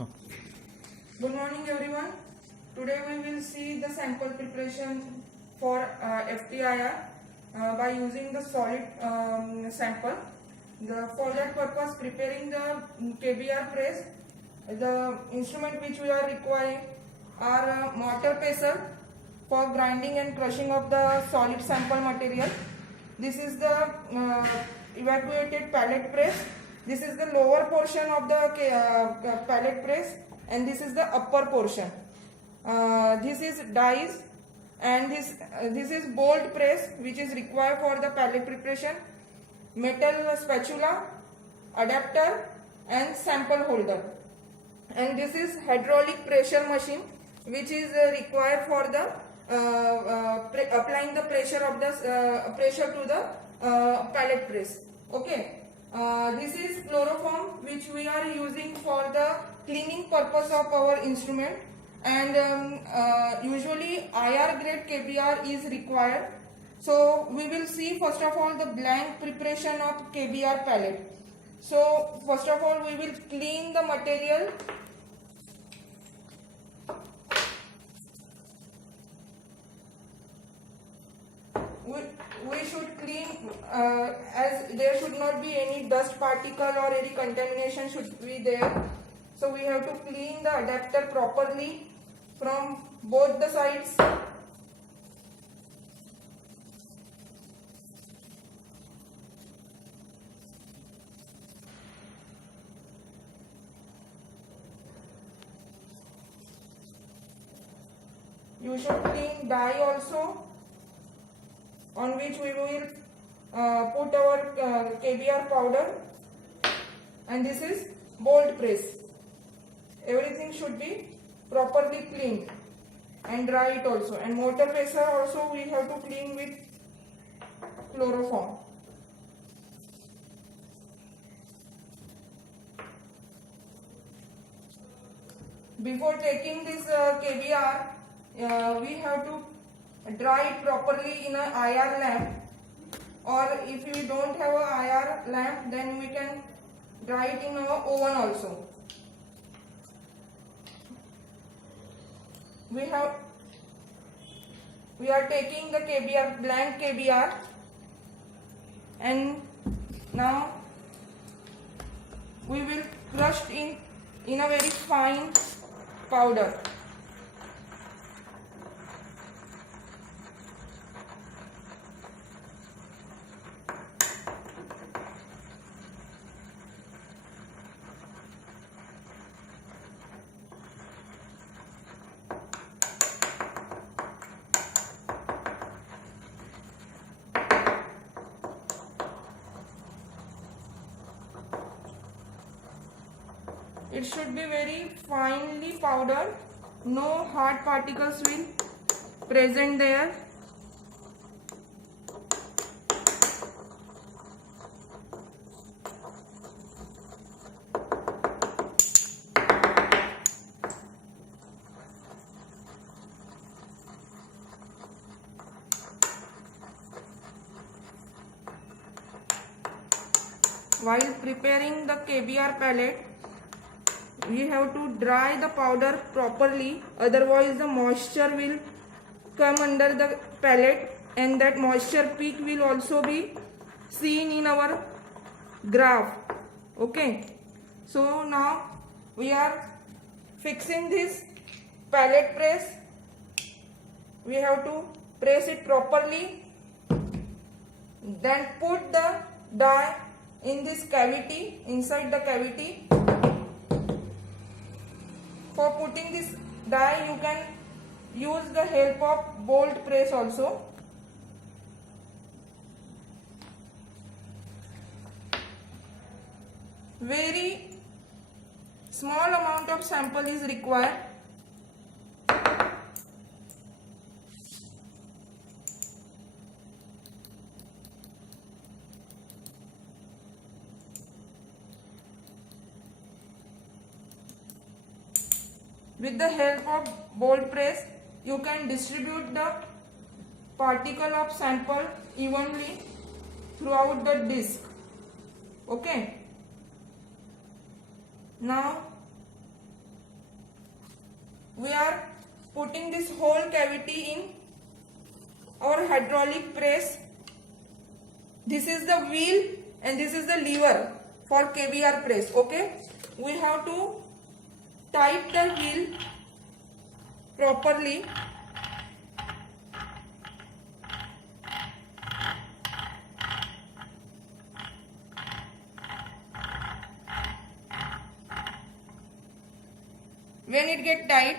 Good morning everyone. Today we will see the sample preparation for FTIR by using the solid sample. For that purpose, preparing the KBR press, the instrument which we are requiring are mortar pestle for grinding and crushing of the solid sample material. This is the evacuated pallet press. This is the lower portion of the pallet press, and this is the upper portion. This is dies, and this is bolt press which is required for the pallet preparation, metal spatula, adapter and sample holder. And this is hydraulic pressure machine which is required for the applying the pressure of the pressure to the pallet press. Okay. This is chloroform which we are using for the cleaning purpose of our instrument, and usually IR grade KBR is required. So we will see first of all the blank preparation of KBR pallet. So first of all we will clean the material. We should clean as there should not be any dust particle or any contamination should be there. So we have to clean the adapter properly from both the sides. You should clean die also, on which we will put our KBR powder, and this is bolt press. Everything should be properly cleaned and dry it also, and mortar pestle also we have to clean with chloroform. Before taking this KBR, we have to dry it properly in an IR lamp, or if we don't have an IR lamp, then we can dry it in our oven also. We are taking the KBR, blank KBR, and now we will crush in a very fine powder. It should be very finely powdered, no hard particles will present there. While preparing the KBR pallet, we have to dry the powder properly, otherwise the moisture will come under the pallet, and that moisture peak will also be seen in our graph. Okay, so now we are fixing this pallet press. We have to press it properly, then put the die in this cavity, inside the cavity. For putting this die, you can use the help of bolt press also. Very small amount of sample is required. With the help of bolt press, you can distribute the particle of sample evenly throughout the disc. Okay. Now we are putting this whole cavity in our hydraulic press. This is the wheel and this is the lever for KBR press. Okay, we have to tight the wheel properly. When it get tight,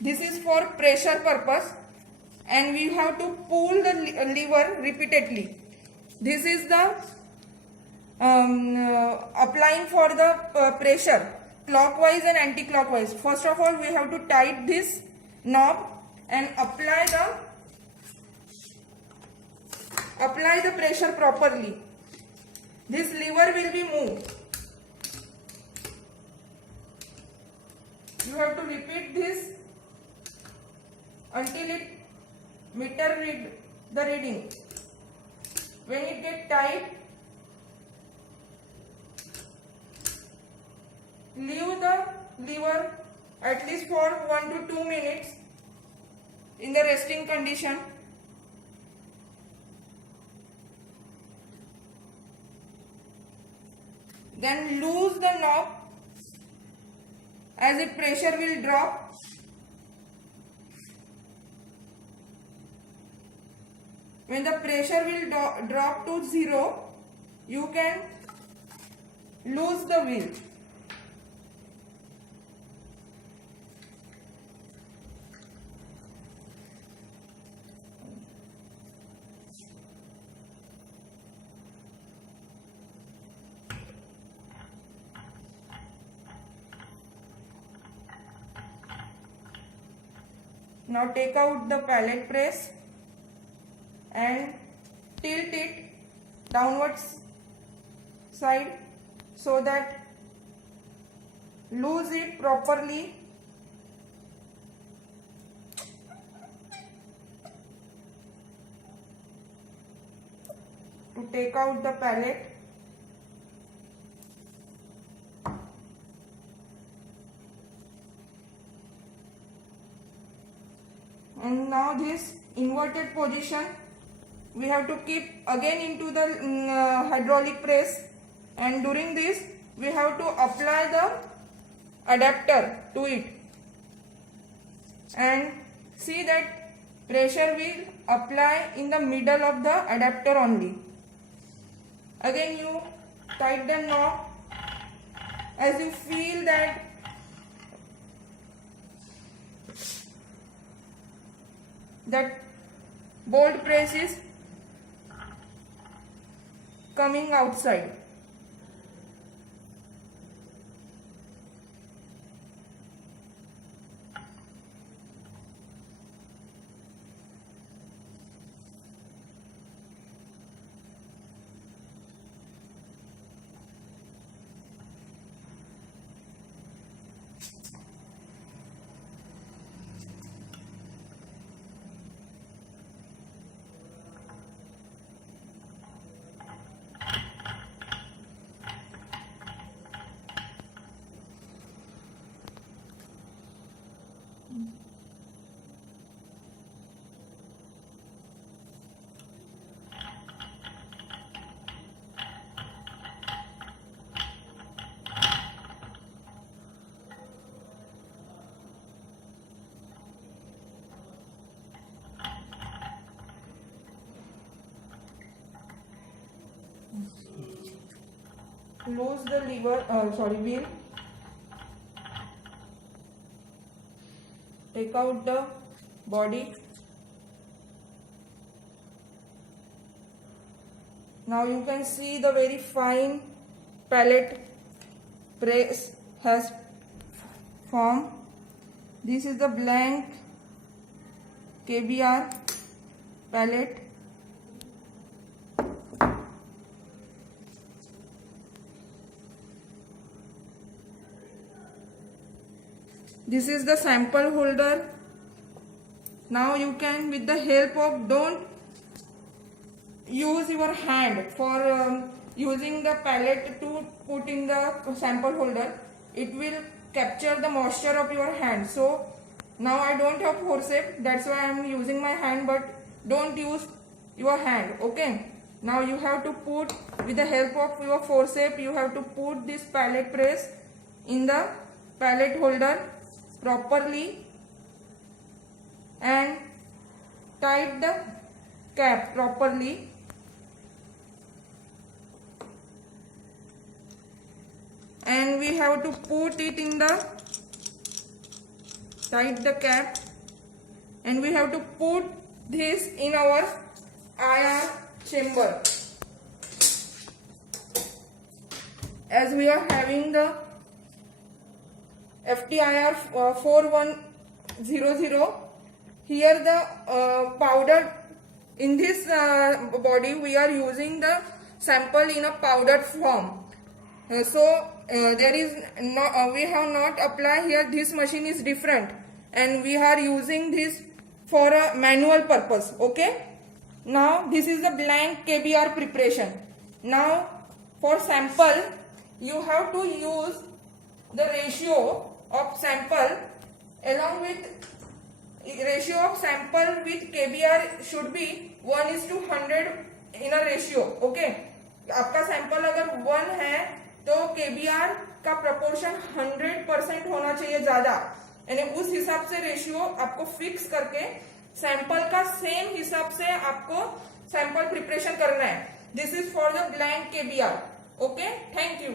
this is for pressure purpose, and we have to pull the lever repeatedly. This is the applying for the pressure clockwise and anti-clockwise. First of all, we have to tight this knob and apply the pressure properly. This lever will be moved. You have to repeat this until it meter read the reading. When it get tight, leave the lever at least for 1 to 2 minutes in the resting condition. Then loose the knob as its pressure will drop. When the pressure will drop to 0, you can loose the wheel. Now take out the pallet press and tilt it downwards side so that loose it properly. To take out the pallet. And now this inverted position we have to keep again into the hydraulic press, and during this we have to apply the adapter to it and see that pressure will apply in the middle of the adapter only. Again you tighten the knob as you feel that bolt press is coming outside. Close the wheel. Take out the body. Now you can see the very fine pallet press has formed. This is the blank KBR pallet. This is the sample holder. Now you can, with the help of, don't use your hand for using the pallet to put in the sample holder. It will capture the moisture of your hand. So Now I don't have forceps, that's why I am using my hand, but don't use your hand. Okay, now you have to put, with the help of your forceps, you have to put this pallet press in the pallet holder properly and tight the cap properly. And we have to put it in the, tight the cap, and we have to put this in our IR chamber. As we are having the FTIR 4100, here the powder, in this body we are using the sample in a powdered form. There is no, we have not applied here. This machine is different, and we are using this for a manual purpose. Okay, now this is the blank KBR preparation. Now for sample, you have to use the ratio of sample along with ratio of sample with KBR should be 1:100 in a ratio. Okay, आपका sample अगर 1 है तो KBR का proportion 100% होना चाहिए ज्यादा, यानी उस हिसाब से रेशियो आपको फिक्स करके सैंपल का सेम हिसाब से आपको सैंपल प्रिपरेशन करना है. This is for the blank KBR. Okay, thank you.